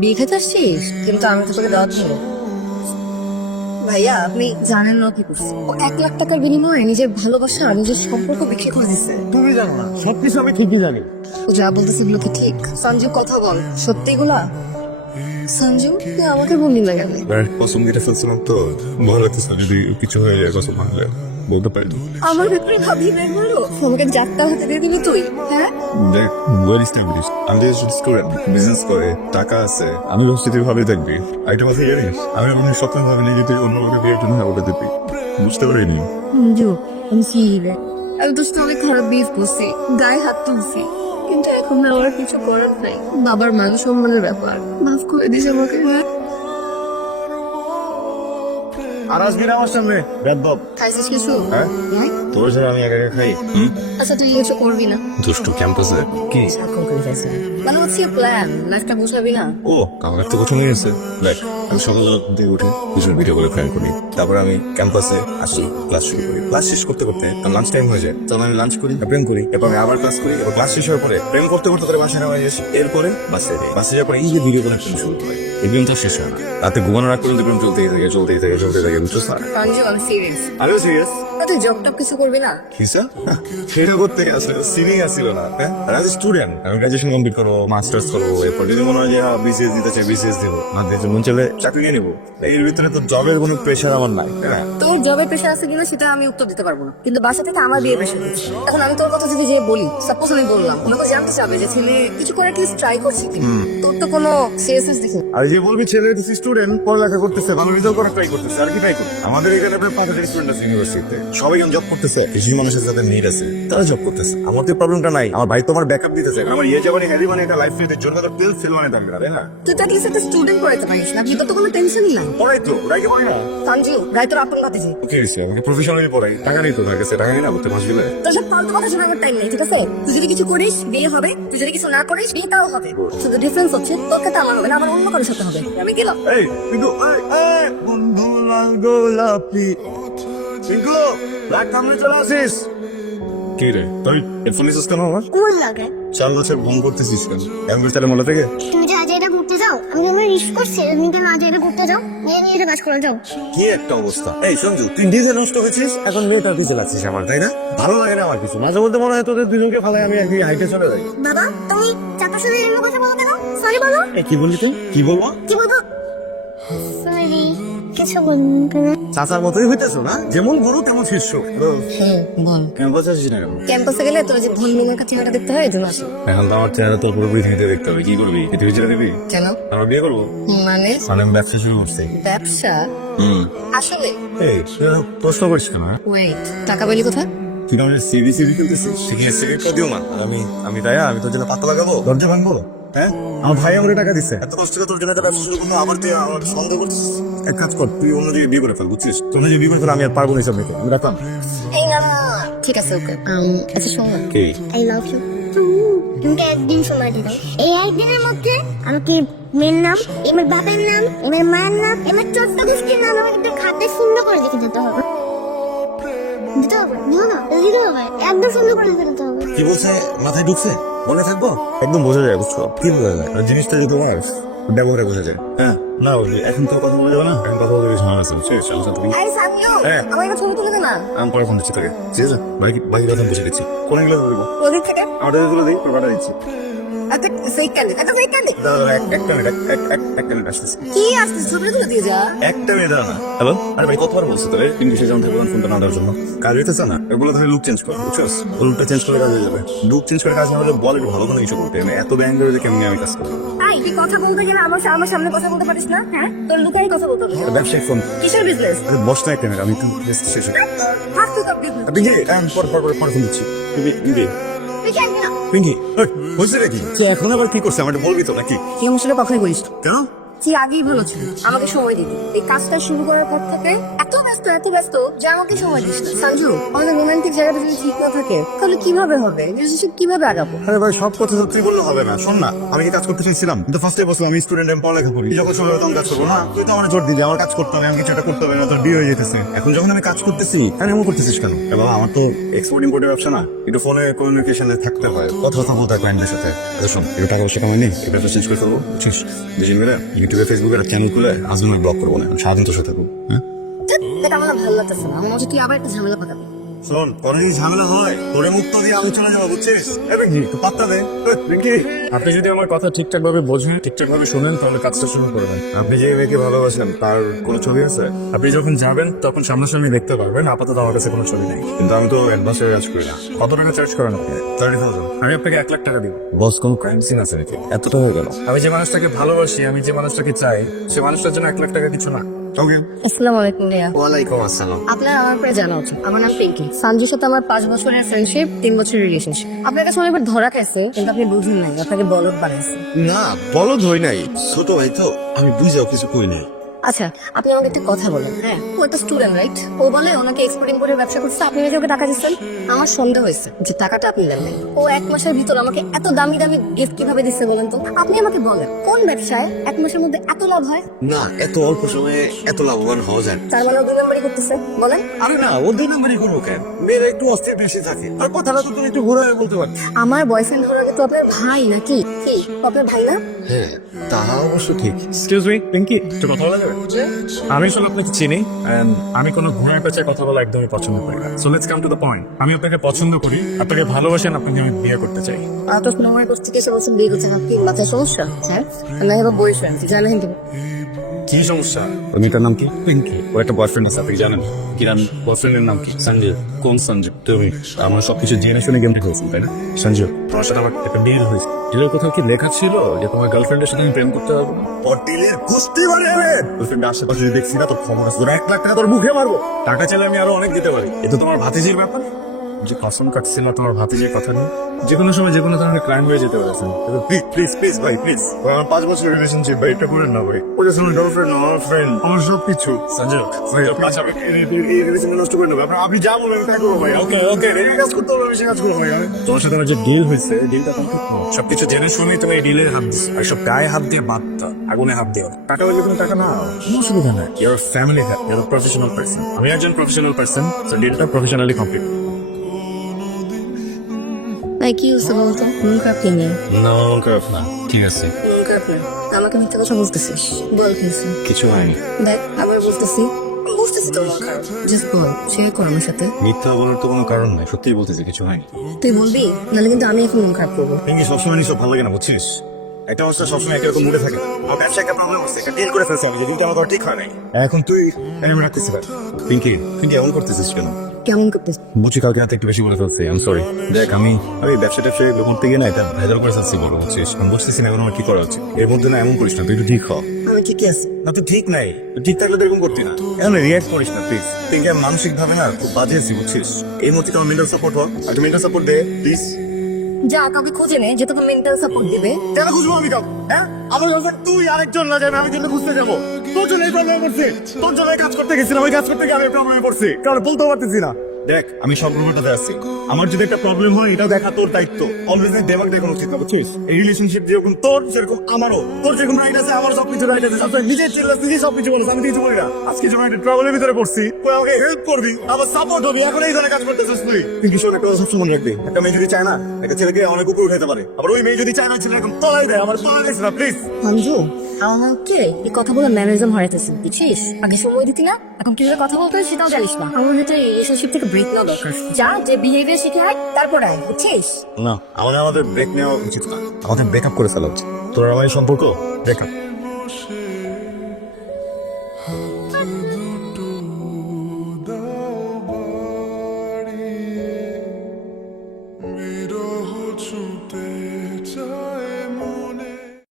বিয়ে খেতে আসছিস? কিন্তু আমি তো তোকে দাওয়াত দেবো। ভাইয়া আপনি জানেন না কি করছে? ও 1 লাখ টাকার বিনিময়ে নিজের ভালোবাসা নিজের সম্পর্ক বিক্রি করে দিচ্ছে। তুমি জানো না, সবকিছু আমি ঠিকই জানি। ও যা বলতেছে এগুলো কি ঠিক? সঞ্জু কথা বল, সত্যি এগুলা? সঞ্জু তুই আমাকে বললি না কেন? কসম কেটে ফেলছিলাম তো, ভয় লাগতেছে যদি কিছু হয়ে যায়, কসম ভাঙলে বলতে পারি। আমার ব্যাপারে ভাবি নাই বলো, আমাকে যাত্রা হাতে দিয়ে দিলি তুই। হ্যাঁ দেখ, ওয়েল এস্টাবলিশড, আমি স্টুডেন্ট, বিজনেস করে টাকা আছে, আমি ভাবছি তুই ভালোই থাকবি। একটা কথা জানিস, আমি অনেক স্বপ্ন ভাবিনি যে তুই অন্য কাউকে বিয়ের জন্য ওটা দিবি, বুঝতে পারিনি। সঞ্জু আমি সিরিয়াস, আমি তোর সাথে অনেক খারাপ বিহেভ করছি, গায়ে হাত তুলছি, কিন্তু এখন আমার কিছু করার নাই। বাবার মান সম্মানের ব্যাপার, মাফ করে দিস আমাকে। আর আসবি না আমার সামনে বেদব। খাইছিস কিছু? হ্যাঁ? হ্যাঁ? তোর ছাড়া আমি একা একা খাই? আচ্ছা তুই কিছু করবি না? দুষ্টু ক্যাম্পাসে কি সাক্ষর করে ফেলছে, মানে হচ্ছে প্ল্যান, লাইফটা বুঝাবি না? ও আমার তো কথা হয়ে গেছে। দেখ, আমি সকালবেলা দিয়ে উঠে কিছু ভিডিও করে প্ল্যান করি, তারপর আমি ক্যাম্পাসে আসি, ক্লাস শুরু করি, ক্লাস শেষ করতে করতে লাঞ্চ টাইম হয়ে যায়, তখন আমি লাঞ্চ করি, প্রেম করি, এরপর আমি আবার ক্লাস করি, এবার ক্লাস শেষ হওয়ার পরে প্রেম করতে করতে করে বাসায় নামাই আসি, এরপরে বাসে যাই, বাসে যাওয়ার পরে এই যে ভিডিও করে প্রেম শুরু হয়, এই প্রেম তো আর শেষ হয় না, রাতে ঘুমানোর আগ পর্যন্ত প্রেম চলতেই থাকে চলতেই থাকে চলতেই থাকে, বুঝছো স্যার? সঞ্জু আমি সিরিয়াস। আমিও সিরিয়াস। তুই জব টপ কিছু করবি না? কিসা সেটা করতে আসলে সিরিং আসছিল না, হ্যাঁ? আর আমি স্টুডেন্ট, আমি গ্রাজুয়েশন কমপ্লিট করবো, মাস্টার্স করবো, এরপর যদি মনে হয় যে বিসিএস দিতে চাই বিসিএস দেবো, না দিতে মন চলে চাকরি নিয়ে নিবো। এর ভিতরে তো জবের কোনো প্রেশার আমার নাই, তাই না? তোর জবের প্রেশার আছে কিনা সেটা আমি উত্তর দিতে পারবো না, কিন্তু বাসা থেকে আমার বিয়ে প্রেশার দিচ্ছে। এখন আমি তোর কথা যদি যে বলি, সাপোজ আমি বললাম, লোকে জানতে চাবে যে ছেলে কিছু করে অ্যাটলিস্ট ট্রাই করছে কি। তোর তো কোনো সিরিয়াসনেস দেখি। আর যে বলবি ছেলে স্টুডেন্ট, পড়ালেখা করতেছে, ভালো রেজাল্ট করার ট্রাই করতেছে, আর কি ট্রাই করতে? আমাদের এখানে প্রায় 5,000 স্টুডেন্ট আছে ইউনিভার্সিটিতে, সবাই জব করতেছে। কিছু মানুষের যাদের নিড আছে তারা জব করতেছে, আমার তো প্রবলেমটা নাই। আমার ভাই তোমার ব্যাকআপ দিতেছে, আমার ইয়ে যাবানি হ্যারি মানে একটা লাইফ ফিল্ডের জন্য তো তেল ফেল মানে থাকবে না, তাই না? তুই তো অ্যাটলিস্ট একটা স্টুডেন্ট পড়াইতে পারিস না, তোর তো কোনো টেনশনই নাই। পড়াই তো, রাইকে পড়াই না। সঞ্জু গাই তোর আপন কথা যে কি হয়েছে, আমাকে প্রফেশনালি পড়াই, টাকা নেই তো তার কাছে, টাকা নেই না বলতে মাস গেলে। তোর সব ফালতু কথা শোনার আমার টাইম নেই, ঠিক আছে? তুই যদি কিছু করিস বিয়ে হবে, তুই যদি কিছু না করিস বিয়ে তাও হবে। শুধু ডিফারেন্স হচ্ছে তোর ক্ষেত্রে আমার হবে না, আমার অন্য কারোর সাথে হবে। আমি গেলাম। এই কিন্তু বন্ধু লাল গোলাপি পিঙ্কু, ব্ল্যাক কামড়ে চলে আসিস। কি রে তুই হেডফোন নিছিস কেন আমার? কোন লাগে? 4 বছর ভ্রম করতেছিস কেন? এমন করে তাহলে মোলা থেকে তুমি যে আজ এটা ঘুরতে যাও, আমি তোমার রিস্ক করছি, তুমি কেন আজ এটা ঘুরতে যাও, নিয়ে নিয়ে এটা বাস করে যাও। কি একটা অবস্থা। এই সঞ্জু, তুই নিজে নষ্ট হয়েছিস, এখন মেয়েটার পিছনে লাগছিস আমার, তাই না? ভালো লাগে না আমার কিছু, মাঝে মধ্যে মনে হয় তোদের দুজনকে ফালাই আমি একদিন হাইটে চলে যাই। বাবা তুমি চাপার সাথে এরকম কথা বলো কেন? সরি বলো। কি বললি তুই? কি বলবো? কি বলবো? সরি, কিছু বলবো কেন? চাচার মতোই হইতেছো না, যেমন গুরু তেমন শিষ্য। বল। ক্যাম্পাসে আসিস না কেন? ক্যাম্পাসে গেলে তোর যে ভুল মিনার কাছে দেখতে হয়, এই জন্য আসি। এখন তো আমার চেহারা তোর পুরো পৃথিবীতে দেখতে হবে, কি করবি? পৃথিবী ছেড়ে দিবি? কেন? আমরা বিয়ে করবো, মানে মানে আমি ব্যবসা শুরু করছি। ব্যবসা? আসলে এই তুই এত প্রশ্ন করছিস কেন? ওয়েট, টাকা পেলি কোথায়? তুই না সিবি সিবি খেলতেছিস, সেখানে সিবি দিও না। আমি আমি তাই আমি তোর জন্য পাতা লাগাবো, দরজা ভাঙবো, হ্যাঁ? আমার ভাই আমাকে টাকা দিচ্ছে। এত কষ্ট করে তোর জন্য একটা ব্যবসা শুরু করবো, আবার তুই আমার সন্দেহ করছিস। এক কাজ কর, তুই অন্য জায়গায় বিয়ে করে ফেল, বুঝছিস? তোমরা যে বিয়ে করে ফেলো, আমি আর পারবো না এসব মেয়েকে, আমি রাখলাম। এই না না, ঠিক আছে ওকে। আচ্ছা শোন না, কি? I love you. তোমাকে একদিন সময় দিলাম, এই একদিনের মধ্যে আমাকে মেয়ের নাম, এবার বাবার নাম, এবার মায়ের নাম, এবার 14 গোষ্ঠীর নাম আমাকে খাতে সুন্দর করে লিখে দিতে হবে। দিতে হবে? দিও না, দিতে হবে, একদম সুন্দর করে লিখে দিতে হবে। কি বলছে মাথায় ঢুকছে? মনে থাকবো? একদম বোঝা যায়, বুঝছো? কি বোঝা যায়? আর জিনিসটা যদি তোমার ব্যবহারে বোঝা যায়। হ্যাঁ না বুঝলি, এখন তো কথা বলে যাবে না, এখন কথা বলতে বেশি ঝামেলা আছে, বুঝছিস? আমার সাথে তুমি আরে সামনে হ্যাঁ। আমার একটা ছবি তুলে দে না। আমি পরে ফোন দিচ্ছি তোকে, ঠিক আছে? বাকি বাকি কথা বুঝে দিচ্ছি। কোন এগুলো ধরবো? ওদিক থেকে আমার তুলে দিই, তোর পাঠা দিচ্ছি। একটা ফেক ক্যান্ডেল, একটা ফেক ক্যান্ডেল। দাদা একটা মিনিট, একটা মিনিট আসতেছি। কি আসছে, ছবিটা তুলে দিয়ে যা। একটা মিনিট দাঁড়া না। হ্যালো, আরে ভাই কতবার বলছো তোরে তিন বিষয় জানতে বললাম ফোনটা না দেওয়ার জন্য? কাজ হইতেছে না, এগুলো তাহলে লুক চেঞ্জ কর, বুঝছস? লুকটা চেঞ্জ করে কাজ হয়ে যাবে। লুক চেঞ্জ করে কাজ না হলে বল একটু ভালো কোনো কিছু করতে। আমি এত ব্যাঙ্গ করে কেমনি আমি কাজ করবো? আই তুই কথা বলতে গেলে আমার সামনে কথা বলতে পারিস না? হ্যাঁ, তোর লুকাই কথা বলতে হবে। ব্যবসায়িক ফোন। কিসের বিজনেস? আরে বস না একটা মিনিট, আমি একটু just শেষ হই। থাক তুই তোর বিজনেস। পিঙ্কি, আমি পরে ফোন দিচ্ছি। পিঙ্কি, তুই জানি না। পিঙ্কি, হয়েছে নাকি? সে এখন আবার কি করছে আমার বলবি তো নাকি? তুই আমার সাথে কথাই বলিস না। কেন? যে আগেই ভালো ছিল, আমাকে সময় দিত। এই কাজটা শুরু করার পর থেকে এত ব্যস্ত যে আমাকে সময় দিস না। সঞ্জু, আমাদের রোমান্টিক জায়গাটা যদি ঠিক না থাকে তাহলে কিভাবে হবে, রিলেশনশিপ কিভাবে আগাবো? আরে ভাই, সব কথা তো তুই বললে হবে না। শোন না, আমি কি কাজ করতে চাইছিলাম? কিন্তু ফার্স্টে বলছিলাম আমি স্টুডেন্ট, আমি পড়ালেখা করি। যখন সময় হতো আমি কাজ করবো না, তুই তো আমার জোর দিলি আমার কাজ করতে হবে, আমি কিছু একটা করতে হবে না, তোর বিয়ে হয়ে যেতেছে। এখন যখন আমি কাজ করতেছি, আমি এমন করতেছিস কেন? এ বাবা, আমার তো এক্সপোর্ট ইম্পোর্টের ব্যবসা না, একটু ফোনে কমিউনিকেশনে থাকতে হয়, কথা বলতে হয় ক্লায়েন্টের সাথে। আচ্ছা শোন, একটু টাকা পয়সা কামাই নেই, এটা চেঞ্জ করে ফেলবো, বুঝছিস? দুজন মিলে ইউটিউবে ফেসবুকে একটা চ্যানেল খুলে হাজবেন্ড ব্লগ করবো না, সারাদিন তোর সাথে থাকবো। হ্যাঁ, এটা আমার ভালো লাগতেছে না। আমার মনে হচ্ছে তুই আবার একটা ঝামেলা পাকাবি। শোন, পরে যদি ঝামেলা হয় তোরে মুক্ত দিয়ে আমি চলে যাবো, বুঝছিস? এবার কি একটু পাত্তা দে। কি আপনি যদি আমার কথা ঠিকঠাক ভাবে বোঝেন, ঠিকঠাক ভাবে শোনেন, তাহলে কাজটা শুরু করবেন। আপনি যে মেয়েকে ভালোবাসেন তার কোনো ছবি আছে? আপনি যখন যাবেন তখন সামনাসামনি দেখতে পারবেন, আপাতত আমার কাছে কোনো ছবি নেই। কিন্তু আমি তো অ্যাডভান্সে কাজ করি না। কত টাকা চার্জ করেন আপনি? 30,000। আমি আপনাকে 1 লাখ টাকা দিব। বস, কোন ক্রাইম সিন আছে নাকি? এতটা হয়ে গেল? আমি যে মানুষটাকে ভালোবাসি, আমি যে মানুষটাকে চাই, সে মানুষটার জন্য 1 লাখ টাকা কিছু না। ওকে। আসসালামু আলাইকুম ভাইয়া। ওয়ালাইকুম আসসালাম। আপনার আমার উপরে জানা উচিত। আমার নাম পিঙ্কি। সঞ্জুর সাথে আমার 5 বছরের ফ্রেন্ডশিপ, 3 বছরের রিলেশনশিপ। আপনার কাছে অনেকবার ধরা খাইছে, কিন্তু আপনি বুঝুন নাই, আপনাকে বলদ বানাইছে। না, বলদ হই নাই, ছোট ভাই তো, আমি বুঝেও কিছু কই নাই। আচ্ছা, আপনি আমাকে একটা কথা বলেন। হ্যাঁ, ও একটা স্টুডেন্ট, রাইট? ও বলে ওনাকে এক্সপোর্ট ইম্পোর্টের ব্যবসা করছে, আপনি নাকি ওকে টাকা দিচ্ছেন। আমার সন্দেহ হয়েছে যে টাকাটা আপনি দেন নাই। ও 1 মাসের ভিতর আমাকে এত দামি গিফট কিভাবে দিচ্ছে বলেন তো? আপনি আমাকে বলেন, কোন ব্যবসায় 1 মাসের মধ্যে এত লাভ হয়? না, এত অল্প সময়ে এত লাভবান হওয়া যায় না। তার মানে ও 2 নম্বরই করতেছে, বলেন। আরে না, ও 2 নম্বরই করবো কেন? মেয়েরা একটু অস্থির বেশি থাকে, আর কথাটা তো তুমি একটু ঘুরে বলতে পারো। আমার বয়ফ্রেন্ড হওয়ার আগে তো আপনার ভাই নাকি? কি ও আপনার ভাই না? হ্যাঁ, তা অবশ্য ঠিক। এক্সকিউজ মি, পিঙ্কি, একটু কথা বলা যাবে? আমি আসলে আপনাকে চিনি, and আমি কোনো ঘোড়ার পেঁচায় কথা বলা একদমই পছন্দ করি না। So let's come to the point. আমি আপনাকে পছন্দ করি, আপনাকে ভালোবাসেন, আপনাকে আমি বিয়ে করতে চাই। আউট অফ নোয়ার কোর্স থেকে এসে বলছেন বিয়ে করছেন, আপনি মাথায় সমস্যা? হ্যাঁ, আমি হ্যাভ আ বয়ফ্রেন্ড, জানেন তো? কি সমস্যা? মেয়েটার নাম কি? পিঙ্কি। ও একটা বয়ফ্রেন্ড আছে, আপনি জানেন? কিরান বয়ফ্রেন্ডের নাম কি? সঞ্জয়। কোন সঞ্জয়? তুমি। আমরা সবকিছু জেনে শুনে গেমটা খেলছি, তাই না? সঞ্জয়, তোমার সাথে আমার একটা ডিল হয়েছে। ডিলের কোথাও কি লেখা ছিল যে তোমার গার্লফ্রেন্ডের সাথে আমি প্রেম করতে পারবো না? পটিলের কুস্তি বানাবে। গার্লফ্রেন্ড আশেপাশে যদি দেখছি না, তোর খবর আছে, তোর 1 লাখ টাকা তোর মুখে মারবো। টাকা চাইলে আমি আরো অনেক দিতে পারি। এটা তোমার ভাতিজির ব্যাপার। যে কসম কাটছি না তোমার ভাতিজির কথা নিয়ে। যে কোনো সময় যে কোনো ধরনের ক্রাইম হয়ে যেতে পারে। প্লিজ প্লিজ প্লিজ ভাই, প্লিজ। আমার 5 বছরের রিলেশনশিপ ভাই, এটা করেন না ভাই। ওটা আমার গার্লফ্রেন্ড, আমার ফ্রেন্ড, আমার সব কিছু। সঞ্জয়, ভাই আচ্ছা, এই রিলেশন নষ্ট করে নেবে আপনি যা বলবেন তাই করবো ভাই। ওকে ওকে, এই কাজ করতে হবে, বেশি কাজ করবো ভাই। তোমার সাথে আমার যে ডিল হয়েছে, ডিলটা কমপ্লিট করো। সবকিছু জেনে শুনে তুমি এই ডিলে হাত দিস, আর সব গায়ে হাত দিয়ে বাদ দাও, আগুনে হাত দিও। টাকা হলে তুমি টাকা না, কোনো অসুবিধা নাই। Your family have, your professional person. আমি একজন প্রফেশনাল পার্সন, সো ডিলটা প্রফেশনালি কমপ্লিট। ভাই কি হচ্ছে বলতো? মন খারাপ কি নেই? না, মন খারাপ না, ঠিক আছে। মন খারাপ না, আমাকে মিথ্যা কথা বলতেছিস। বল কি হয়েছে? কিছু হয়নি। দেখ, আবার বলতেছি তো মন খারাপ। জাস্ট বল, শেয়ার কর আমার সাথে। মিথ্যা বলার তো কোনো কারণ নাই, সত্যিই বলতেছি কিছু হয়নি। তুই বলবি, নাহলে কিন্তু আমি এখন মন খারাপ করবো। পিঙ্কি, সবসময় নিয়ে সব ভালো লাগে না, বুঝছিস? একটা অবস্থা সবসময় একরকম মুডে থাকে না। আমার ব্যবসায় একটা প্রবলেম হচ্ছে, একটা ডিল করে ফেলছি আমি, যেদিনটা আমার ঠিক হয় নাই। এখন তুই আমি রাখতেছি ভাই। পিঙ্কি, পিঙ্কি এমন করতেছিস কেন? কেমন করতেছিস? বুঝছি কালকে রাতে একটু বেশি বলে ফেলছি, আই এম সরি। দেখ, আমি ব্যবসা করতে গিয়ে না এটা ভেজাল করে ফেলছি বলো, বুঝছিস? আমি বুঝতেছি না এখন আমার কি করা উচিত। এর মধ্যে না এমন করিস না, তুই একটু ঠিক হ। আমি ঠিকই আছি। না, তুই ঠিক নাই, তুই ঠিক থাকলে তো এরকম করতি না। এখন রিয়াক্ট করিস না প্লিজ। পিঙ্কি, আমি মানসিক ভাবে না খুব বাজে আছি, বুঝছিস? এই মুহূর্তে তোমার মেন্টাল সাপোর্ট হোক, একটা মেন্টাল সাপোর্ট দে প্লিজ। যা কাউকে খুঁজে নে যে তোকে মেন্টাল সাপোর্ট দিবে। কেন খুঁজবো আমি কাউ? হ্যাঁ, আমার গার্লফ্রেন্ড তুই, আরেকজন না জানে, আমি কিন্তু বুঝতে যাবো। তোর জন্য এই প্রবলেমে পড়ছি, তোর জন্য কাজ করতে গেছিলাম, ওই কাজ করতে গিয়ে আমি প্রবলেমে পড়ছি, কারণ বলতেও পারতেছি না। দেখ, আমি সব রুমটাতে আছি, আমার যদি একটা প্রবলেম হয় এটা দেখা তোর দায়িত্ব। অলওয়েজ দেমাক দেখুন উচিত না, বুঝছিস? এই রিলেশনশিপ যেরকম তোর সেরকম আমারও। তোর যেরকম রাইট আছে আমার সবকিছু রাইট আছে। সবসময় নিজের চিল্লাস, নিজে সবকিছু বলিস, আমি কিছু বলি না। আজকে যখন একটা ট্রাভেলের ভিতরে পড়ছি, তুই আমাকে হেল্প করবি, আবার সাপোর্ট হবি, এখন এই ধরনের কাজ করতেছিস তুই। কিন্তু শোন, একটা কথা সবসময় মনে রাখবি, একটা মেয়ে যদি চায় না একটা ছেলেকে অনেক উপরে উঠাতে পারে, আবার ওই মেয়ে যদি চায় না ছেলে এখন তলাই দেয়। আমার পা গেছে না, প্লিজ। সঞ্জু, আমাকে এই কথা বলে ম্যানেজার হারাইতেছিস, বুঝছিস? আগে সময় দিতি না, এখন কিভাবে কথা বলতে হয় সেটাও জানিস না। আমার ভিতরে রিলেশনশিপ থেকে ব্রেক নেওয়া দরকার। যা, যে বিহেভিয়ার শিখে হয় তারপর আয়, বুঝছিস? না, আমাদের ব্রেক নেওয়া উচিত না, আমাদের ব্রেকআপ করে ফেলা উচিত। তোর আমার এই সম্পর্ক ব্রেকআপ। छूते जाए मुँह